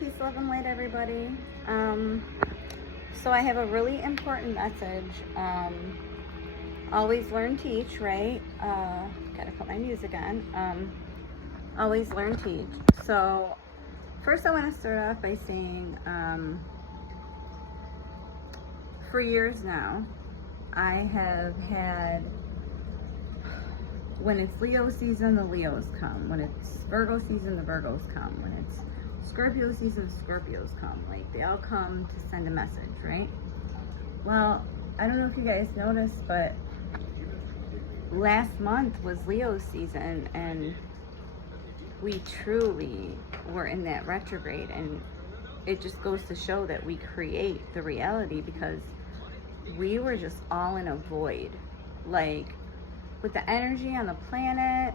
Peace, love, and light, everybody. So I have a really important message. Always learn, teach, right? Gotta put my music on. Always learn, teach. So first I want to start off by saying, for years now, I have had, when it's Leo season, the Leos come. When it's Virgo season, the Virgos come. When it's Scorpio season, the Scorpios come. Like, they all come to send a message, right? Well, I don't know if you guys noticed, but last month was Leo season, and we truly were in that retrograde, and it just goes to show that we create the reality, because we were just all in a void. Like, with the energy on the planet,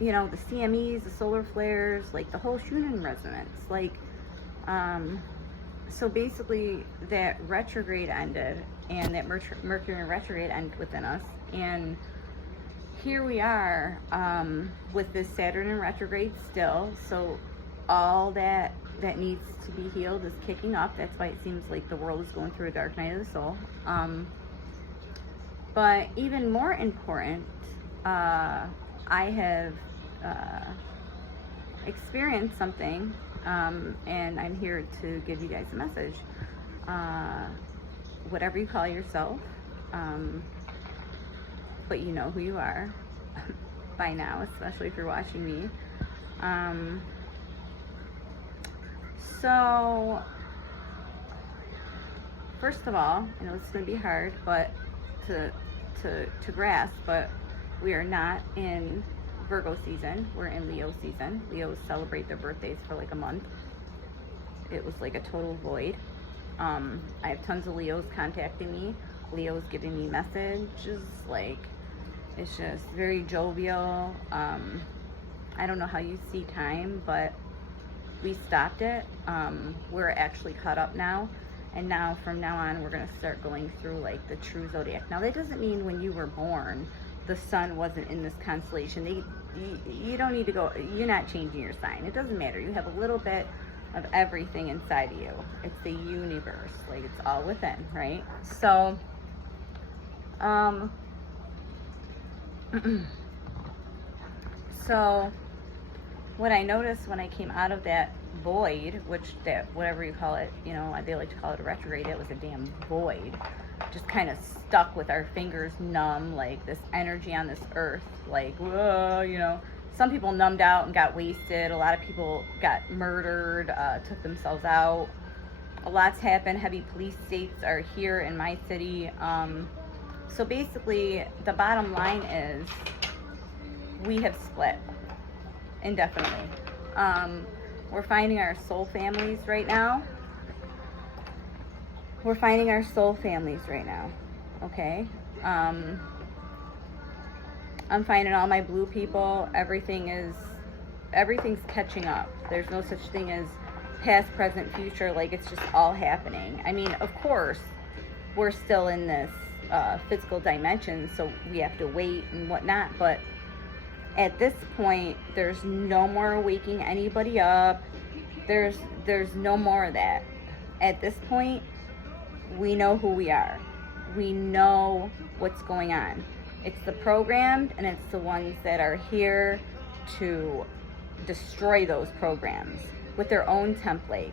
you know, the CMEs, the solar flares, like the whole Schumann resonance, like, so basically that retrograde ended, and that Mercury retrograde ended within us, and here we are, with this Saturn in retrograde still, so all that needs to be healed is kicking up. That's why it seems like the world is going through a dark night of the soul. But even more important, I have experienced something, and I'm here to give you guys a message. Whatever you call yourself, but you know who you are by now, especially if you're watching me. So, first of all, I know it's going to be hard, but to grasp, but we are not in Virgo season. We're in Leo season. Leos celebrate their birthdays for like a month. It was like a total void. I have tons of Leos contacting me. Leos giving me messages. Like, it's just very jovial. I don't know how you see time, but we stopped it. We're actually caught up now. And now, from now on, we're going to start going through, like, the true zodiac. Now, that doesn't mean when you were born, the sun wasn't in this constellation. You don't need to go, you're not changing your sign. It doesn't matter. You have a little bit of everything inside of you. It's the universe. Like, it's all within, right? So, so what I noticed when I came out of that void, which, that whatever you call it, you know, they like to call it a retrograde, it was a damn void, just kind of stuck with our fingers numb, like this energy on this earth, like, whoa, you know. Some people numbed out and got wasted. A lot of people got murdered, took themselves out. A lot's happened. Heavy police states are here in my city. So basically, the bottom line is we have split indefinitely. We're finding our soul families right now. We're finding our soul families right now, okay? I'm finding all my blue people. Everything's catching up. There's no such thing as past, present, future. Like, it's just all happening. I mean, of course, we're still in this physical dimension, so we have to wait and whatnot, but at this point, there's no more waking anybody up. There's no more of that. At this point, we know who we are. We know what's going on. It's the programmed, and it's the ones that are here to destroy those programs with their own template.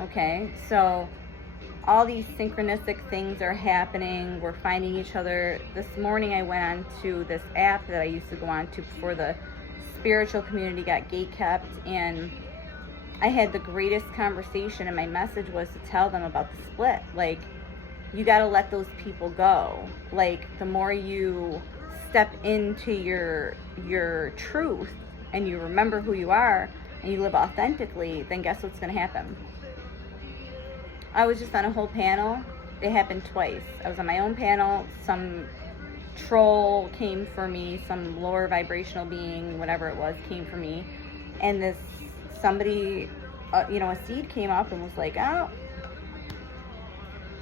Okay, so all these synchronistic things are happening. We're finding each other. This morning I went on to this app that I used to go on to before the spiritual community got gatekept, and I had the greatest conversation, and my message was to tell them about the split. Like, you got to let those people go. Like, the more you step into your truth and you remember who you are and you live authentically, then guess what's going to happen? I was just on a whole panel. It happened twice. I was on my own panel. Some troll came for me, some lower vibrational being, whatever it was, came for me. And this somebody, a seed came up and was like, oh,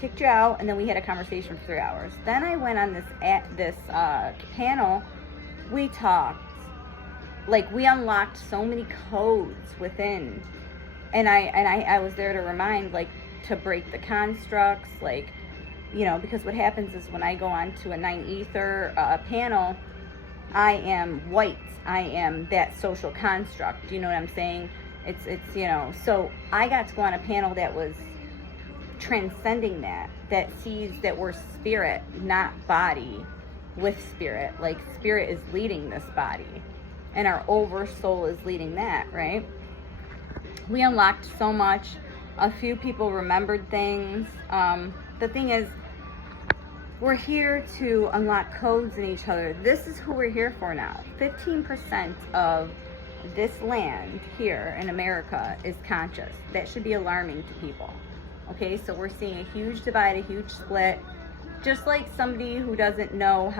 kicked you out. And then we had a conversation for 3 hours. Then I went on this panel. We talked like, we unlocked so many codes within, and I was there to remind, like, to break the constructs, like, you know, because what happens is when I go on to a 9 ether panel, I am white. I am that social construct. Do you know what I'm saying? It's you know, so I got to go on a panel that was transcending that sees that we're spirit, not body, with spirit. Like, spirit is leading this body, and our oversoul is leading that, right? We unlocked so much. A few people remembered things. The thing is, we're here to unlock codes in each other. This is who we're here for now. 15% of this land here in America is conscious. That should be alarming to people. Okay, so we're seeing a huge divide, a huge split. Just like somebody who doesn't know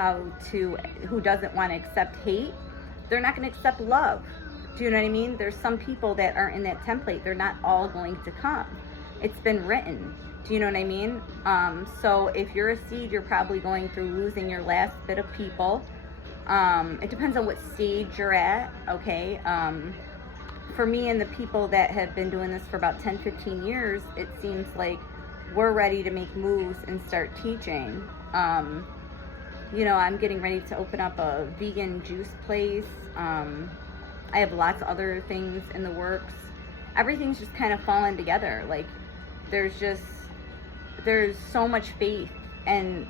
who doesn't want to accept hate, they're not going to accept love. Do you know what I mean? There's some people that aren't in that template. They're not all going to come. It's been written. Do you know what I mean? So if you're a seed, you're probably going through losing your last bit of people. It depends on what stage you're at, okay? For me and the people that have been doing this for about 10, 15 years, it seems like we're ready to make moves and start teaching. You know, I'm getting ready to open up a vegan juice place. I have lots of other things in the works. Everything's just kind of falling together. Like, there's so much faith, and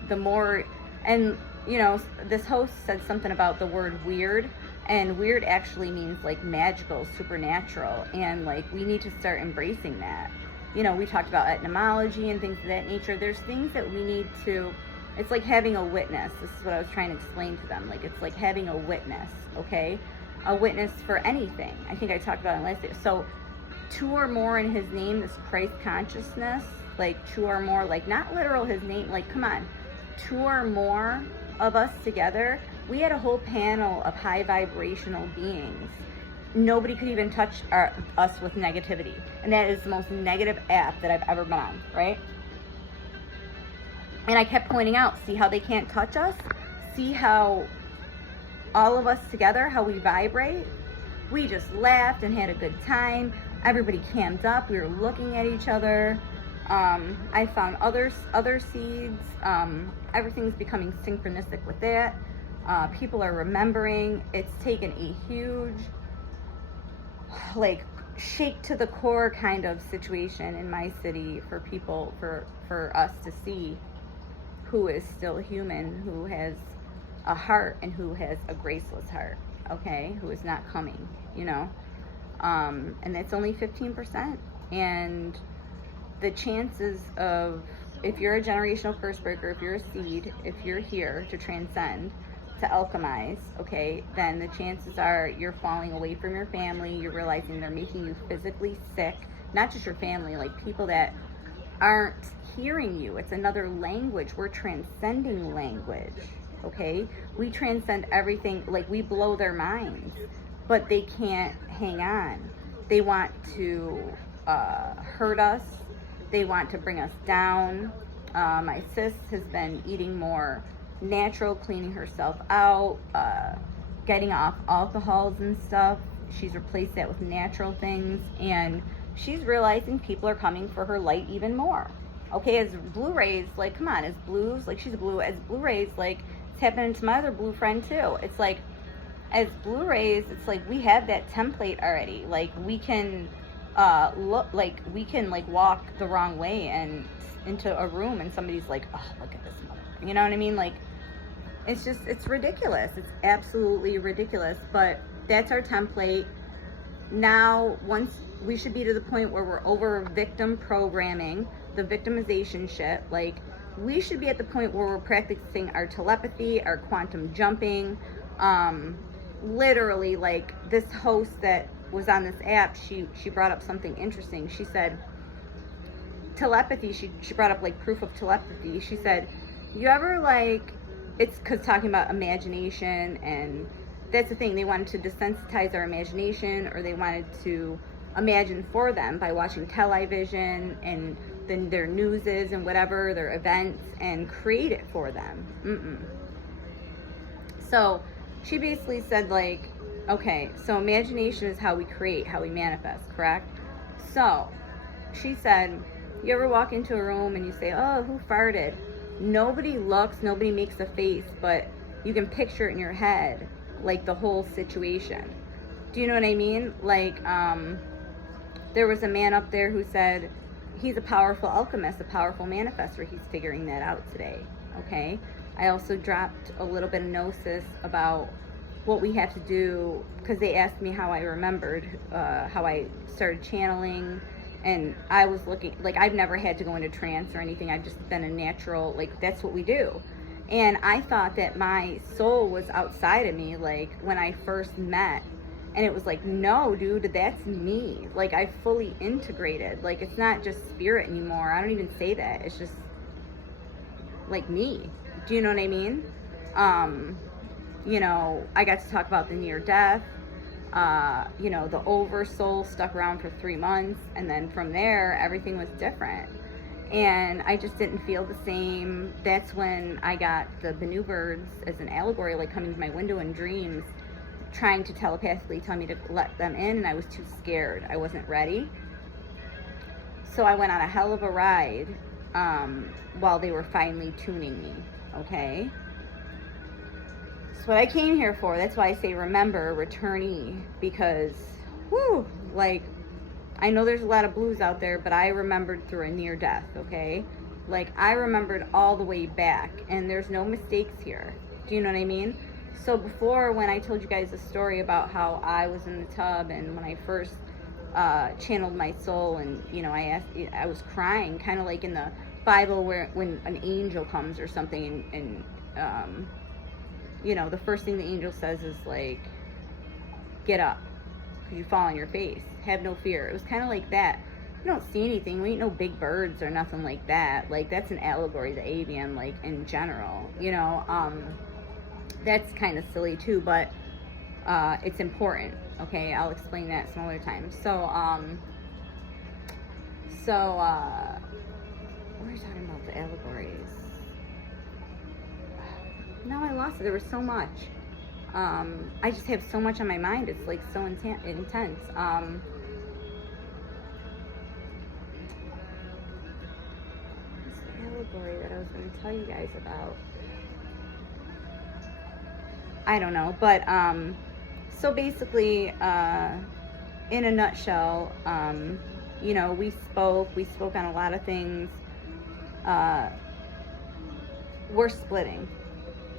you know, this host said something about the word weird, and weird actually means like magical, supernatural, and like we need to start embracing that. You know, we talked about etymology and things of that nature. There's things that we need to, it's like having a witness. This is what I was trying to explain to them. Like, it's like having a witness, okay? A witness for anything. I think I talked about it last day. So 2 or more in his name, this Christ consciousness, like 2 or more, like not literal his name, like, come on, 2 or more of us together. We had a whole panel of high vibrational beings. Nobody could even touch us with negativity, and that is the most negative app that I've ever been on, right? And I kept pointing out, see how they can't touch us? See how all of us together, how we vibrate? We just laughed and had a good time. Everybody cammed up. We were looking at each other. I found other seeds. Everything's becoming synchronistic with that. People are remembering. It's taken a huge, like, shake to the core kind of situation in my city for people, for us to see who is still human, who has a heart, and who has a graceless heart, okay, who is not coming, you know. And that's only 15%. And the chances of, if you're a generational curse breaker, if you're a seed, if you're here to transcend, to alchemize, okay, then the chances are you're falling away from your family. You're realizing they're making you physically sick. Not just your family, like people that aren't hearing you. It's another language. We're transcending language, okay? We transcend everything. Like, we blow their minds, but they can't hang on. They want to hurt us. They want to bring us down. My sis has been eating more natural, cleaning herself out, getting off alcohols and stuff. She's replaced that with natural things, and she's realizing people are coming for her light even more. Okay, as Blu-rays, like, come on, as blues, like, she's a blue, as Blu-rays, like, it's happening to my other blue friend too. It's like, as Blu-rays, it's like we have that template already. Like, we can we can walk the wrong way and into a room, and somebody's like, oh, look at this mother. You know what I mean? Like, it's just, it's ridiculous. It's absolutely ridiculous. But that's our template. Now, once we should be to the point where we're over victim programming, the victimization shit. Like, we should be at the point where we're practicing our telepathy, our quantum jumping. Literally, like, this host that was on this app, she brought up something interesting. She said, telepathy, she brought up, like, proof of telepathy. She said, you ever, like, it's because talking about imagination, and that's the thing, they wanted to desensitize our imagination, or they wanted to imagine for them by watching television and then their newses and whatever, their events, and create it for them. So she basically said, like, okay, so imagination is how we create, how we manifest, correct? So she said, you ever walk into a room and you say, oh, who farted? Nobody looks, nobody makes a face, but you can picture it in your head, like the whole situation. Do you know what I mean? Like, there was a man up there who said he's a powerful alchemist, a powerful manifestor. He's figuring that out today, okay? I also dropped a little bit of gnosis about what we have to do, because they asked me how I remembered, how I started channeling, and I was looking, like, I've never had to go into trance or anything. I've just been a natural, like, that's what we do. And I thought that my soul was outside of me, like, when I first met. And it was like, no, dude, that's me. Like, I fully integrated. Like, it's not just spirit anymore. I don't even say that. It's just, like, me. Do you know what I mean? You know, I got to talk about the near death. You know, the oversoul stuck around for 3 months. And then from there, everything was different. And I just didn't feel the same. That's when I got the Benu birds as an allegory, like, coming to my window in dreams, trying to telepathically tell me to let them in, and I was too scared. I wasn't ready. So I went on a hell of a ride while they were finally tuning me, okay? That's what I came here for. That's why I say remember, returnee, because, whoo, like, I know there's a lot of blues out there, but I remembered through a near death, okay? Like, I remembered all the way back, and there's no mistakes here. Do you know what I mean? So before, when I told you guys a story about how I was in the tub and when I first channeled my soul, and, you know, I was crying, kind of like in the Bible where when an angel comes or something, and you know, the first thing the angel says is like, get up, because you fall on your face, have no fear. It was kind of like that. You don't see anything. We ain't no big birds or nothing like that. Like, that's an allegory, the avian, like, in general, you know. That's kind of silly too, but it's important, okay? I'll explain that some other time. So we were talking about the allegories. Now I lost it. There was so much. I just have so much on my mind. It's like so intense. What's the allegory that I was going to tell you guys about? I don't know, but so basically, in a nutshell, you know, we spoke on a lot of things. We're splitting,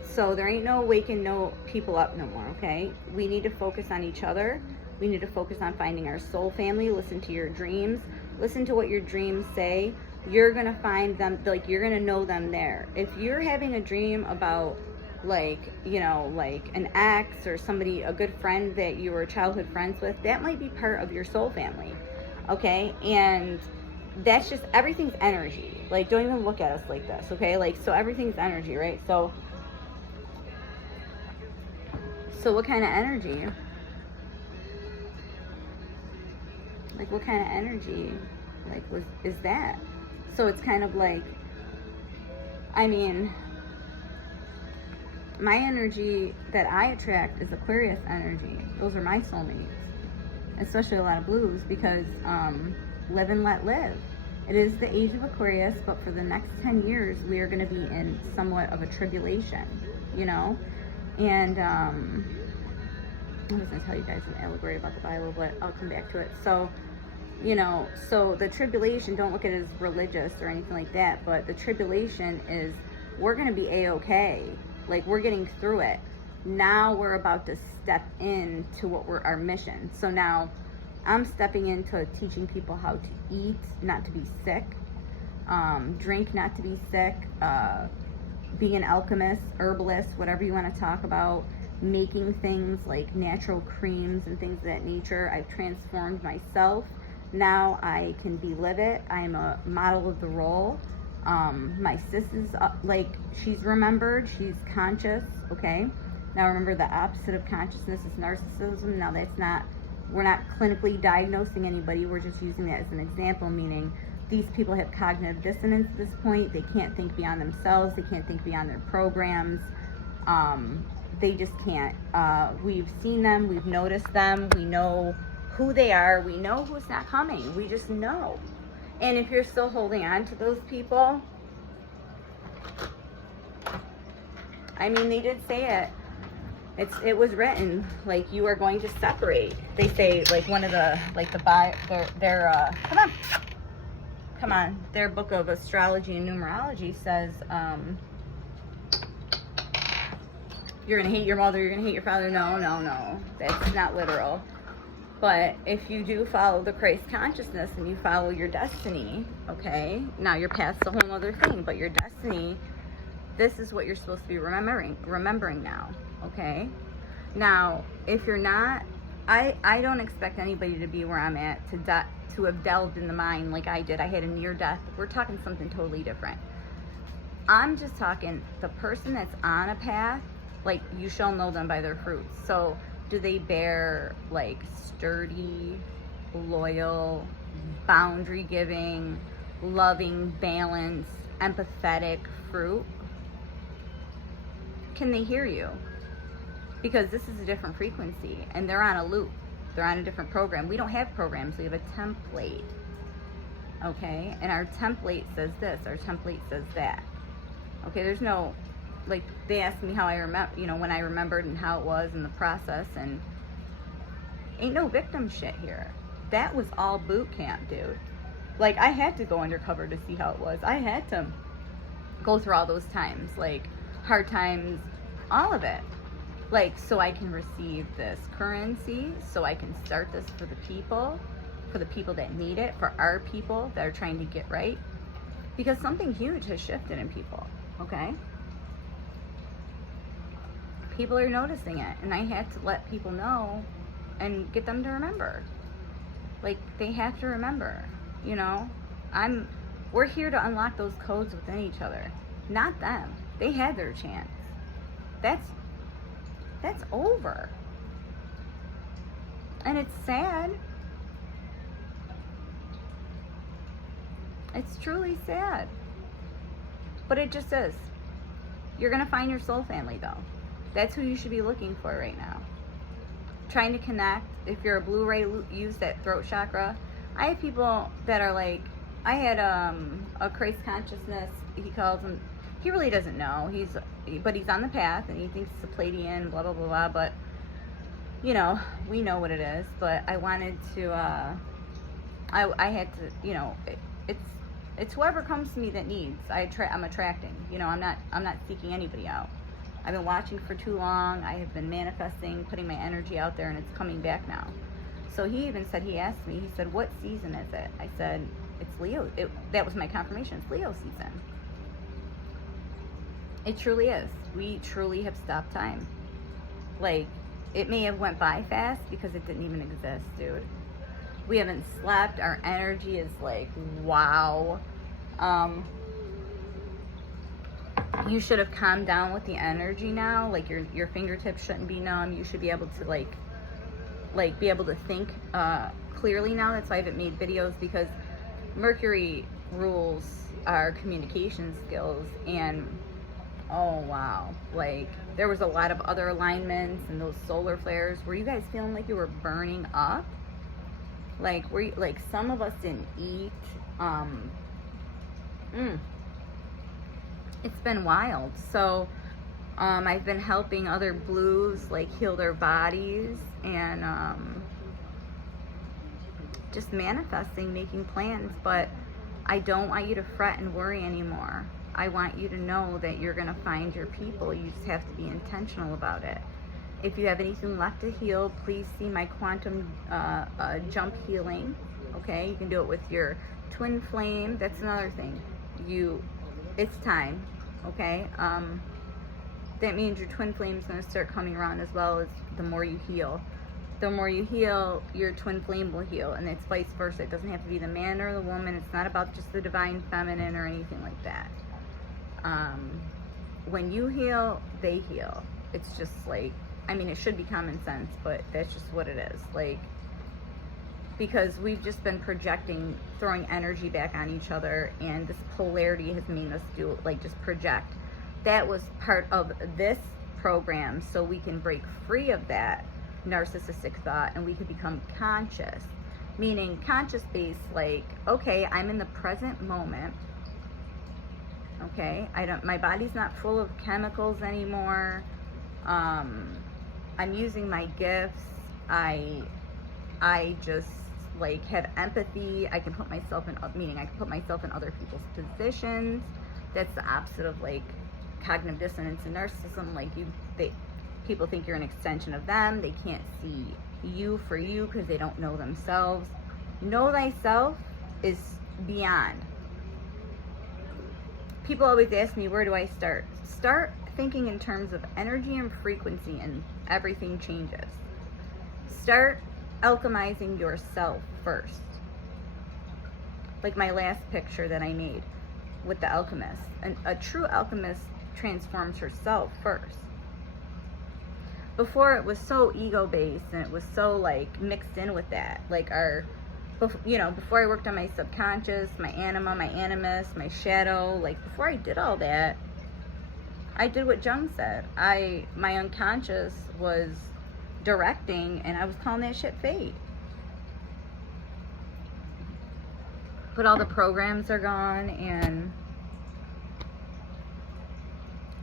so there ain't no waking no people up no more, okay? We need to focus on each other. We need to focus on finding our soul family. Listen to your dreams. Listen to what your dreams say. You're gonna find them, like, you're gonna know them there. If you're having a dream about, like, you know, like an ex or somebody, a good friend that you were childhood friends with, that might be part of your soul family, okay? And that's just, everything's energy. Like, don't even look at us like this, okay? Like, so everything's energy, right? So what kind of energy? Like, what kind of energy, like, is that? So it's kind of like, I mean, my energy that I attract is Aquarius energy. Those are my soulmates, especially a lot of blues, because live and let live. It is the age of Aquarius, but for the next 10 years, we are going to be in somewhat of a tribulation, you know? And I was going to tell you guys an allegory about the Bible, but I'll come back to it. So, you know, so the tribulation, don't look at it as religious or anything like that, but the tribulation is, we're going to be A-okay. Like, we're getting through it. Now we're about to step into what our mission. So now I'm stepping into teaching people how to eat, not to be sick, drink, not to be sick, be an alchemist, herbalist, whatever you want to talk about, making things like natural creams and things of that nature. I've transformed myself. Now I can live it. I'm a model of the role. My sis is like, she's remembered, she's conscious, okay? Now remember, the opposite of consciousness is narcissism. Now that's not, we're not clinically diagnosing anybody, we're just using that as an example, meaning these people have cognitive dissonance at this point. They can't think beyond themselves, they can't think beyond their programs. they just can't. We've seen them, we've noticed them, we know who they are, we know who's not coming, we just know. And if you're still holding on to those people, I mean, they did say it. It was written, like, you are going to separate. They say, like, one of the, like, come on, their book of astrology and numerology says, you're going to hate your mother, you're going to hate your father. No. That's not literal. But if you do follow the Christ consciousness and you follow your destiny, okay, now your path's a whole other thing, but your destiny, this is what you're supposed to be remembering now, okay? Now, if you're not, I don't expect anybody to be where I'm at, to have delved in the mind like I did. I had a near death. We're talking something totally different. I'm just talking the person that's on a path, like, you shall know them by their fruits. So do they bear, like, sturdy, loyal, boundary giving, loving, balanced, empathetic fruit? Can they hear you? Because this is a different frequency and they're on a loop. They're on a different program. We don't have programs, we have a template. Okay? And our template says this, our template says that. Okay, there's no, like, they asked me how I remember, you know, when I remembered and how it was in the process, and ain't no victim shit here. That was all boot camp, dude. Like, I had to go undercover to see how it was. I had to go through all those times, like, hard times, all of it. Like, so I can receive this currency, so I can start this for the people that need it, for our people that are trying to get right. Because something huge has shifted in people, okay? People are noticing it, and I had to let people know and get them to remember. Like, they have to remember, you know? We're here to unlock those codes within each other, not them. They had their chance. That's over. And it's sad. It's truly sad. But it just is. You're going to find your soul family, though. That's who you should be looking for right now. Trying to connect. If you're a Blu-ray, use that throat chakra. I have people that are like, I had a Christ consciousness, he calls him. He really doesn't know. But he's on the path, and he thinks it's a Pleiadian, blah, blah, blah, blah. But, you know, we know what it is. But I wanted to, I had to, you know, it's whoever comes to me that needs. I'm attracting. You know, I'm not seeking anybody out. I've been watching for too long. I have been manifesting, putting my energy out there, and it's coming back now. So he even said, he asked me, he said, what season is it? I said, it's Leo. That was my confirmation. It's Leo season. It truly is. We truly have stopped time. Like, it may have went by fast because it didn't even exist, dude. We haven't slept. Our energy is like, wow. You should have calmed down with the energy now. Like, your fingertips shouldn't be numb. You should be able to like be able to think clearly now. That's why I haven't made videos, because Mercury rules our communication skills. And oh wow, like, there was a lot of other alignments and those solar flares. Were you guys feeling like you were burning up? Like, like, some of us didn't eat. It's been wild. So I've been helping other blues, like, heal their bodies, and just manifesting, making plans. But I don't want you to fret and worry anymore. I want you to know that you're going to find your people. You just have to be intentional about it. If you have anything left to heal, please see my quantum jump healing. Okay, you can do it with your twin flame. That's another thing. It's time. Okay, that means your twin flame is going to start coming around, as well as the more you heal. The more you heal, your twin flame will heal, and it's vice versa. It doesn't have to be the man or the woman. It's not about just the divine feminine or anything like that. When you heal, they heal. It's just like, I mean, it should be common sense, but that's just what it is. Like, because we've just been projecting, throwing energy back on each other, and this polarity has made us do, like, just project. That was part of this programs so we can break free of that narcissistic thought and we can become conscious. Meaning conscious based, like, okay, I'm in the present moment. Okay, my body's not full of chemicals anymore. I'm using my gifts. I just like have empathy. I can put myself in, meaning I can put myself in other people's positions. That's the opposite of like cognitive dissonance and narcissism. Like people think you're an extension of them. They can't see you for you because they don't know themselves. Know thyself is beyond. People always ask me, where do I start? Start thinking in terms of energy and frequency and everything changes. Start alchemizing yourself first. Like my last picture that I made with the alchemist. A true alchemist transforms herself first. Before it was so ego-based and it was so like mixed in with that. Like before I worked on my subconscious, my anima, my animus, my shadow, like before I did all that, I did what Jung said. My unconscious was directing and I was calling that shit fate. But all the programs are gone and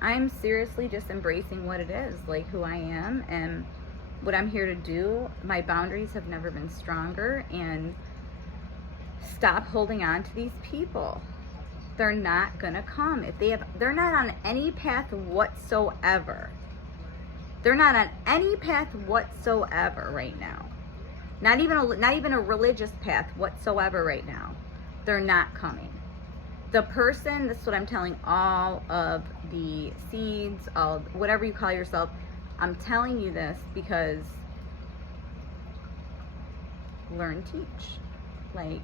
I'm seriously just embracing what it is, like who I am and what I'm here to do. My boundaries have never been stronger, and stop holding on to these people. They're not gonna come. They're not on any path whatsoever. They're not on any path whatsoever right now. Not even a religious path whatsoever right now. They're not coming. The person, this is what I'm telling all of the seeds, all whatever you call yourself, I'm telling you this because learn, teach. Like,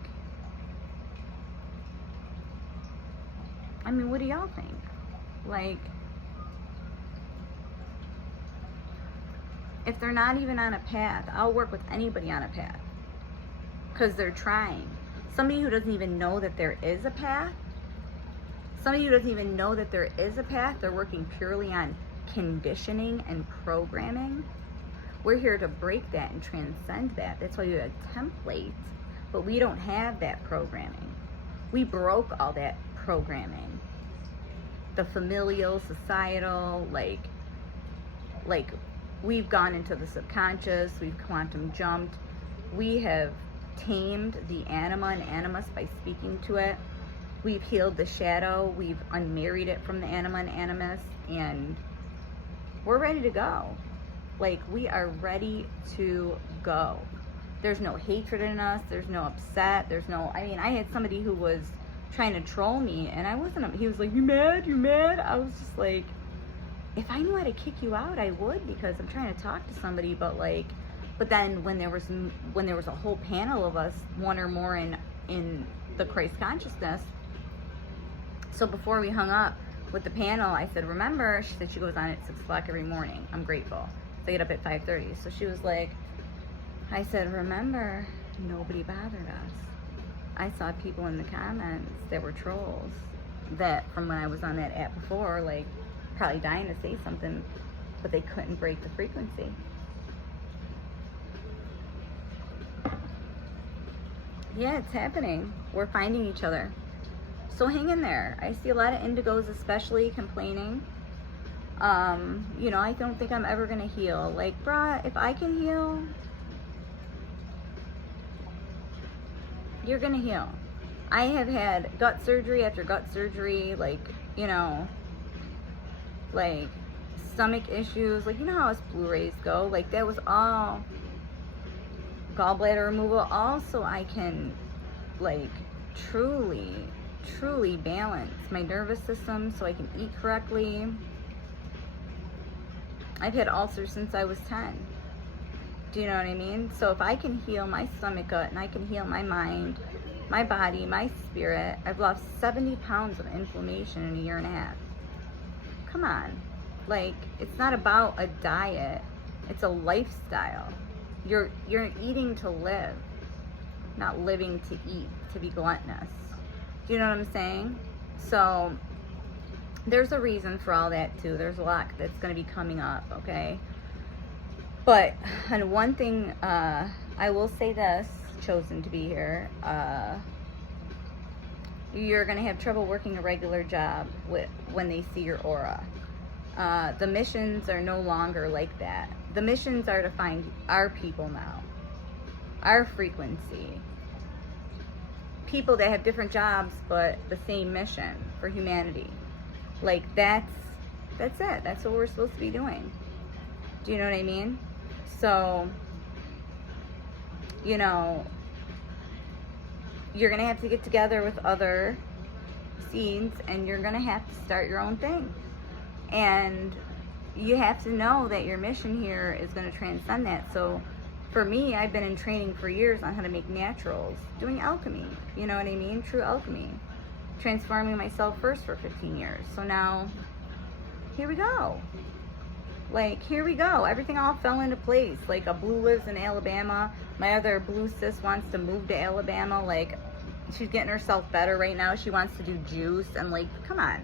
I mean, what do y'all think? Like, if they're not even on a path, I'll work with anybody on a path because they're trying. Somebody who doesn't even know that there is a path, they're working purely on conditioning and programming. We're here to break that and transcend that. That's why you have templates, but we don't have that programming. We broke all that programming. The familial, societal, like we've gone into the subconscious, we've quantum jumped, we have tamed the anima and animus by speaking to it. We've healed the shadow, we've unmarried it from the anima and animus, and we're ready to go. Like, we are ready to go. There's no hatred in us, there's no upset, I had somebody who was trying to troll me, and he was like, you mad? I was just like, if I knew how to kick you out, I would, because I'm trying to talk to somebody, but then when there was a whole panel of us, one or more in the Christ consciousness, so before we hung up with the panel, I said, remember, she said she goes on at 6 o'clock every morning. I'm grateful. So I get up at 5:30. So she was like, I said, remember, nobody bothered us. I saw people in the comments that were trolls that from when I was on that app before, like probably dying to say something, but they couldn't break the frequency. Yeah, it's happening. We're finding each other. So hang in there. I see a lot of indigos especially complaining. I don't think I'm ever gonna heal. Like, bruh, if I can heal, you're gonna heal. I have had gut surgery after gut surgery, like stomach issues. Like, you know how us Blu-rays go? Like, that was all gallbladder removal. Also, I can, like, truly balance my nervous system so I can eat correctly. I've had ulcers since I was 10. Do you know what I mean? So if I can heal my stomach gut and I can heal my mind, my body, my spirit, I've lost 70 pounds of inflammation in a year and a half. Come on. Like, it's not about a diet. It's a lifestyle. You're eating to live, not living to eat, to be gluttonous. Do you know what I'm saying? So there's a reason for all that too. There's a lot that's going to be coming up, okay? But, and one thing, I will say this, chosen to be here, you're going to have trouble working a regular job when they see your aura. The missions are no longer like that. The missions are to find our people now, our frequency. People that have different jobs, but the same mission for humanity. Like, that's it. That's what we're supposed to be doing. Do you know what I mean? So, you know, you're going to have to get together with other seeds, and you're going to have to start your own thing. And you have to know that your mission here is going to transcend that. So for me, I've been in training for years on how to make naturals, doing alchemy, you know what I mean? True alchemy. Transforming myself first for 15 years. So now, here we go. Like, here we go. Everything all fell into place. Like, a blue lives in Alabama. My other blue sis wants to move to Alabama. Like, she's getting herself better right now. She wants to do juice. And, like, come on.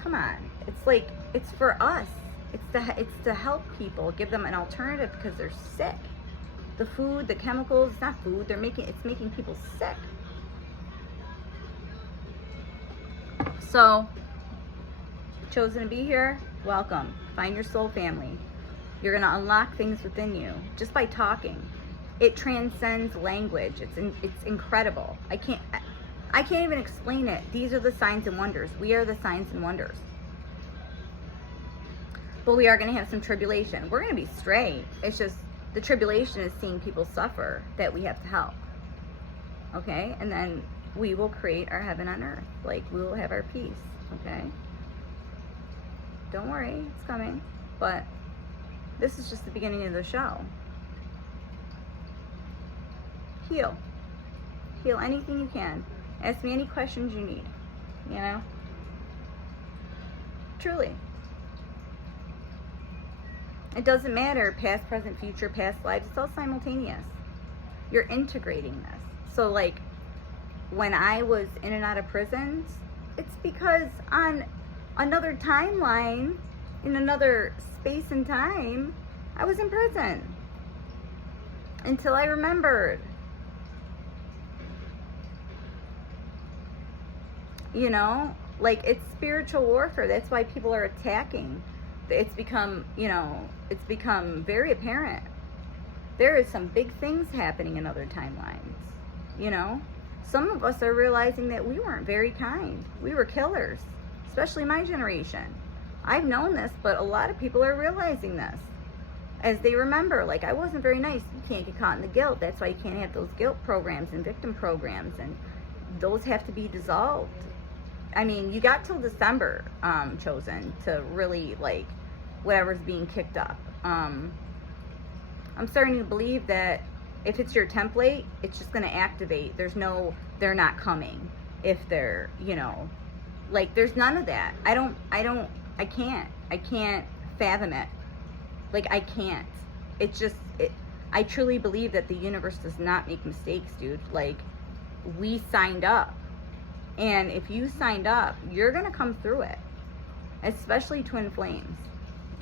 Come on. It's like, it's for us. It's to help people, give them an alternative because they're sick. The food, the chemicals, it's not food. It's making people sick. So, chosen to be here, welcome. Find your soul family. You're going to unlock things within you just by talking. It transcends language. It's incredible. I can't even explain it. These are the signs and wonders. We are the signs and wonders. But we are going to have some tribulation. We're going to be straight. It's just the tribulation is seeing people suffer that we have to help. Okay? And then we will create our heaven on earth. Like, we will have our peace. Okay? Don't worry, it's coming. But this is just the beginning of the show. Heal. Heal anything you can. Ask me any questions you need. You know? Truly. It doesn't matter, past, present, future, past lives. It's all simultaneous. You're integrating this. So, like, when I was in and out of prisons, it's because on another timeline, in another space and time, I was in prison. Until I remembered. You know? Like, it's spiritual warfare. That's why people are attacking. It's become, you know, it's become very apparent. There is some big things happening in other timelines, you know? Some of us are realizing that we weren't very kind. We were killers, especially my generation. I've known this, but a lot of people are realizing this as they remember, like, I wasn't very nice. You can't get caught in the guilt. That's why you can't have those guilt programs and victim programs, and those have to be dissolved. I mean, you got till December, chosen, to really, like, whatever's being kicked up. I'm starting to believe that if it's your template, it's just going to activate. There's no, they're not coming. If they're, you know, like, there's none of that. I can't fathom it. Like, I can't. It's just, I truly believe that the universe does not make mistakes, dude. Like, we signed up. And if you signed up, you're going to come through it. Especially twin flames.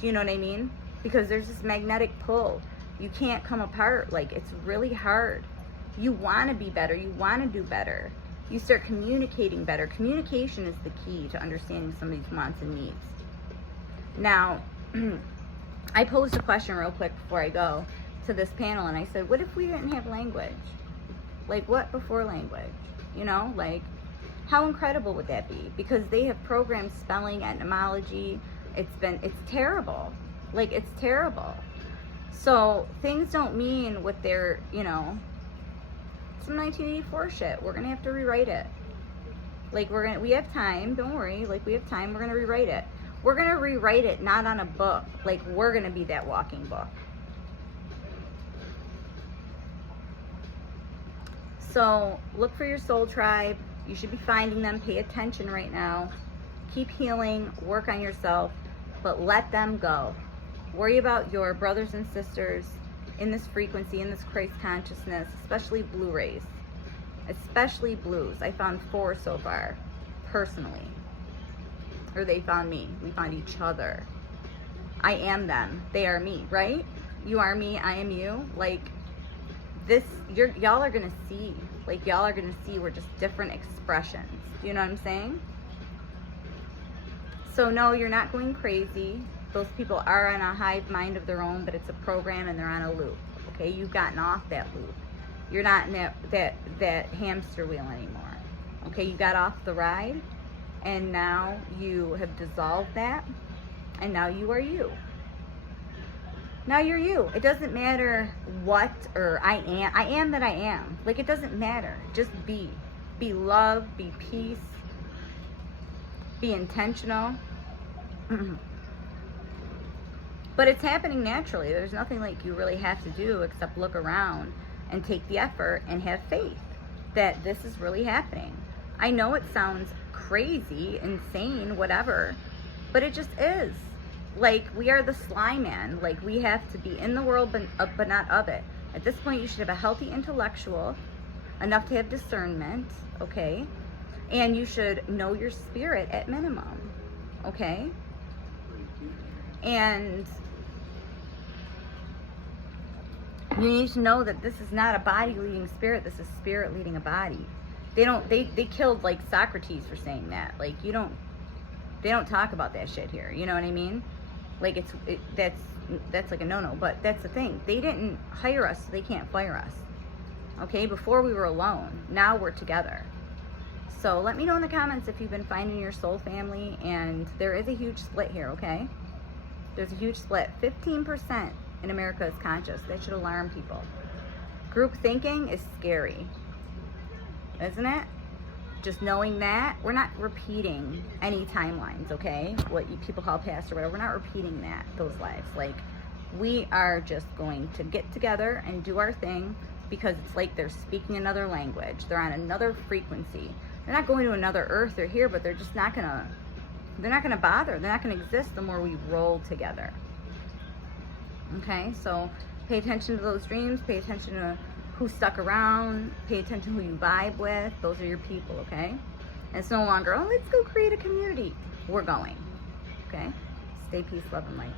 Do you know what I mean? Because there's this magnetic pull. You can't come apart. Like, it's really hard. You want to be better. You want to do better. You start communicating better. Communication is the key to understanding somebody's wants and needs. Now, I posed a question real quick before I go to this panel, and I said, what if we didn't have language? Like, what before language? You know, like, how incredible would that be? Because they have programmed spelling, etymology. It's terrible. Like, it's terrible. So things don't mean what they're, you know, some 1984 shit. We're gonna have to rewrite it. Like, we have time, don't worry. Like, we have time, we're gonna rewrite it. We're gonna rewrite it not on a book. Like, we're gonna be that walking book. So look for your soul tribe. You should be finding them. Pay attention right now. Keep healing, work on yourself, but let them go. Worry about your brothers and sisters in this frequency, in this Christ consciousness, especially blue rays, especially blues. I found 4 so far, personally. or they found me. We found each other. I am them. They are me, right? You are me. I am you. Like this, y'all are gonna see. Like y'all are gonna see we're just different expressions. Do you know what I'm saying? So no, you're not going crazy. Those people are on a hive mind of their own, but it's a program and they're on a loop. Okay, you've gotten off that loop. You're not in that hamster wheel anymore. Okay, you got off the ride, and now you have dissolved that, and now you are you. Now you're you. It doesn't matter what or I am that I am. Like, it doesn't matter. Just be. Be love, be peace, be intentional. But it's happening naturally. There's nothing like you really have to do except look around and take the effort and have faith that this is really happening. I know it sounds crazy, insane, whatever, but it just is. Like, we are the sly man. Like, we have to be in the world, but not of it. At this point, you should have a healthy intellectual, enough to have discernment, okay? And you should know your spirit at minimum, okay? And you need to know that this is not a body leading spirit. This is spirit leading a body. They killed like Socrates for saying that. Like, they don't talk about that shit here. You know what I mean? Like, that's like a no-no. But that's the thing. They didn't hire us, so they can't fire us. Okay? Before we were alone. Now we're together. So let me know in the comments if you've been finding your soul family. And there is a huge split here, okay? There's a huge split. 15% in America is conscious. That should alarm people. Group thinking is scary, isn't it? Just knowing that we're not repeating any timelines, okay? What people call past or whatever. We're not repeating those lives. Like, we are just going to get together and do our thing, because it's like they're speaking another language. They're on another frequency. They're not going to another earth. They're here, but they're just not gonna bother. They're not gonna exist the more we roll together. Okay, so pay attention to those dreams. Pay attention to who stuck around. Pay attention to who you vibe with. Those are your people, okay? And it's no longer, oh, let's go create a community. We're going, okay? Stay peace, love, and light.